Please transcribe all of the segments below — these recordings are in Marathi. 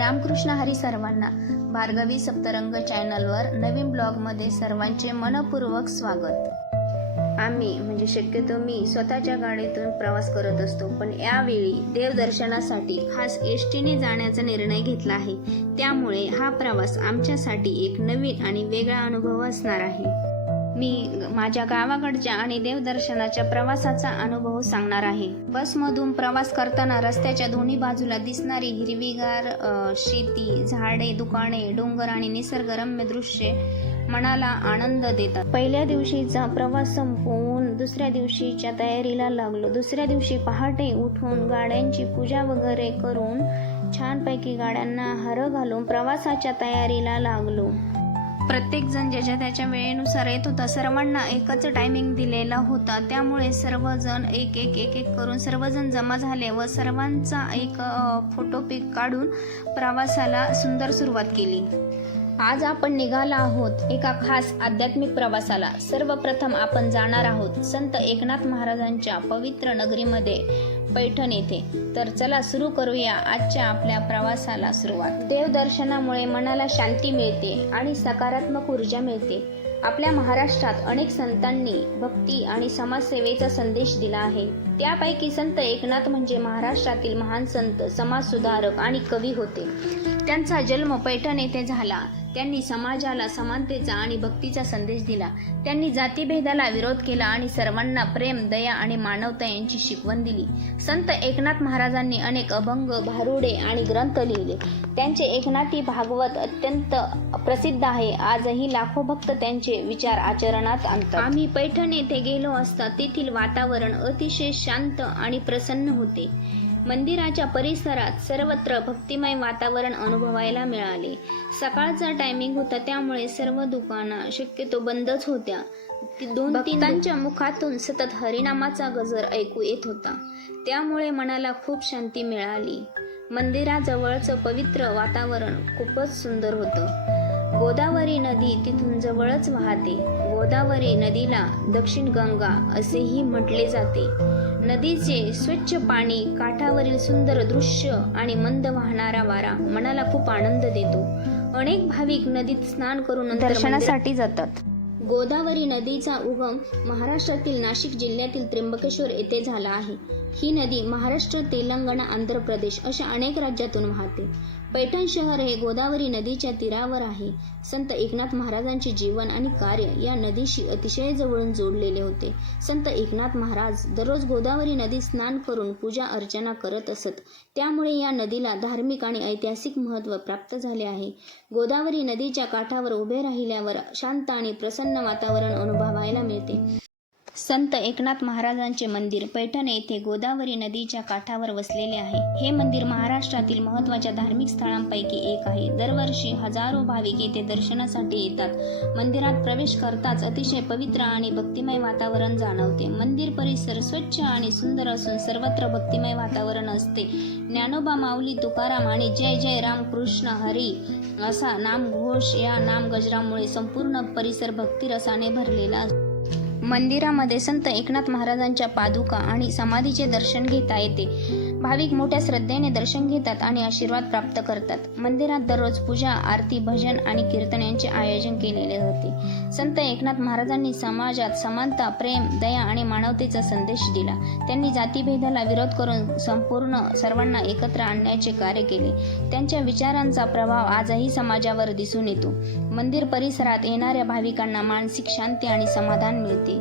रामकृष्ण हरी सर्वांना. भार्गवी सप्तरंग चॅनलवर नवीन ब्लॉगमध्ये सर्वांचे मनपूर्वक स्वागत. आम्ही म्हणजे शक्यतो मी स्वतःच्या गाडीतून प्रवास करत असतो, पण यावेळी देवदर्शनासाठी खास एसटीने जाण्याचा निर्णय घेतला आहे. त्यामुळे हा प्रवास आमच्यासाठी एक नवीन आणि वेगळा अनुभव असणार आहे. मी माझ्या गावाकडच्या आणि देवदर्शनाच्या प्रवासाचा अनुभव सांगणार आहे. बसमधून प्रवास करताना रस्त्याच्या दोन्ही बाजूला दिसणारी हिरवीगार शेती, झाडे, दुकाने, डोंगर आणि निसर्गरम्य दृश्ये मनाला आनंद देतात. पहिल्या दिवशीचा प्रवास संपवून दुसऱ्या दिवशीच्या तयारीला लागलो. दुसऱ्या दिवशी पहाटे उठून गाड्यांची पूजा वगैरे करून छानपैकी गाड्यांना हार घालून प्रवासाच्या तयारीला लागलो. प्रत्येक जण ज्याच्या त्याच्या वेळेनुसार येत होता. सर्वांना एकच टायमिंग दिलेला होता, त्यामुळे सर्वजण एक एक एक एक करून सर्वजण जमा झाले व सर्वांचा एक फोटो पिक काढून प्रवासाला सुंदर सुरुवात केली. आज आपण निघाला आहोत एका खास आध्यात्मिक प्रवासाला. सर्वप्रथम आपण जाणार आहोत संत एकनाथ महाराजांच्या पवित्र नगरीमध्ये, पैठण येथे. तर चला सुरू करूया आजच्या आपल्या प्रवासाला सुरुवात. देवदर्शनामुळे मनाला शांती मिळते आणि सकारात्मक ऊर्जा मिळते. आपल्या महाराष्ट्रात अनेक संतांनी भक्ती आणि समाजसेवेचा संदेश दिला आहे. त्यापैकी संत एकनाथ म्हणजे महाराष्ट्रातील महान संत, समाजसुधारक आणि कवी होते. त्यांचा जन्म पैठण येथे झाला. त्यांनी समाजाला समानतेचा आणि भक्तीचा संदेश दिला. त्यांनी जातीभेदाला विरोध केला आणि सर्वांना प्रेम, दया आणि मानवता यांची शिकवण दिली. संत एकनाथ महाराजांनी अनेक अभंग, भारुडे आणि ग्रंथ लिहिले. त्यांचे एकनाथी भागवत अत्यंत प्रसिद्ध आहे. आजही लाखो भक्त त्यांचे विचार आचरणात आणतात. आम्ही पैठण येथे गेलो असता तेथील वातावरण अतिशय शांत आणि प्रसन्न होते. मंदिराच्या परिसरात सर्वत्र भक्तिमय वातावरण अनुभवायला मिळाले. सकाळचा टायमिंग होता, त्यामुळे सर्व दुकानं शक्यतो बंदच होत्या. 2-3 भक्तांच्या मुखातून सतत हरिनामाचा गजर ऐकू येत होता, त्यामुळे मनाला खूप शांती मिळाली. मंदिराजवळचं पवित्र वातावरण खूपच सुंदर होतं. गोदावरी नदी तिथून जवळच वाहते. गोदावरी नदीला दक्षिण गंगा असेही म्हटले जाते. नदीचे स्वच्छ पाणी, काठावरील सुंदर दृश्य आणि मंद वाहणारा वारा मनाला खूप आनंद देतो. अनेक भाविक नदीत स्नान करून दर्शनासाठी जातात. गोदावरी नदीचा उगम महाराष्ट्रातील नाशिक जिल्ह्यातील त्र्यंबकेश्वर येथे झाला आहे. ही नदी महाराष्ट्र, तेलंगणा, आंध्र प्रदेश अशा अनेक राज्यातून वाहते. पैठण शहर हे गोदावरी नदीच्या तीरावर आहे. संत एकनाथ महाराजांचे जीवन आणि कार्य या नदीशी अतिशय जवळून जोडलेले होते. संत एकनाथ महाराज दररोज गोदावरी नदीत स्नान करून पूजा अर्चना करत असत. त्यामुळे या नदीला धार्मिक आणि ऐतिहासिक महत्त्व प्राप्त झाले आहे. गोदावरी नदीच्या काठावर उभे राहिल्यावर शांत आणि प्रसन्न वातावरण अनुभवायला मिळते. संत एकनाथ महाराजांचे मंदिर पैठण येथे गोदावरी नदीच्या काठावर वसलेले आहे. हे मंदिर महाराष्ट्रातील महत्त्वाच्या धार्मिक स्थळांपैकी एक आहे. दरवर्षी हजारो भाविक येथे दर्शनासाठी येतात. मंदिरात प्रवेश करताच अतिशय पवित्र आणि भक्तिमय वातावरण जाणवते. मंदिर परिसर स्वच्छ आणि सुंदर असून सर्वत्र भक्तिमय वातावरण असते. ज्ञानोबा, माऊली, तुकाराम आणि जय जय रामकृष्ण हरी असा नामघोष या नामगजरामुळे संपूर्ण परिसर भक्तिरसाने भरलेला असतो. मंदिरामध्ये संत एकनाथ महाराजांच्या पादुका आणि समाधीचे दर्शन घेता येते. भाविक मोठ्या श्रद्धेने दर्शन घेतात आणि आशीर्वाद प्राप्त करतात. मंदिरात दररोज पूजा, आरती, भजन आणि कीर्तन यांचे आयोजन केलेले होते. संत एकनाथ महाराजांनी समाजात समानता, प्रेम, दया आणि मानवतेचा संदेश दिला. त्यांनी जातीभेदाला विरोध करून संपूर्ण सर्वांना एकत्र आणण्याचे कार्य केले. त्यांच्या विचारांचा प्रभाव आजही समाजावर दिसून येतो. मंदिर परिसरात येणाऱ्या भाविकांना मानसिक शांती आणि समाधान मिळते.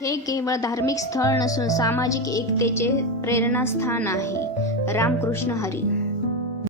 हे केवळ धार्मिक स्थळ नसून सामाजिक एकतेचे प्रेरणास्थान आहे. रामकृष्ण हरी.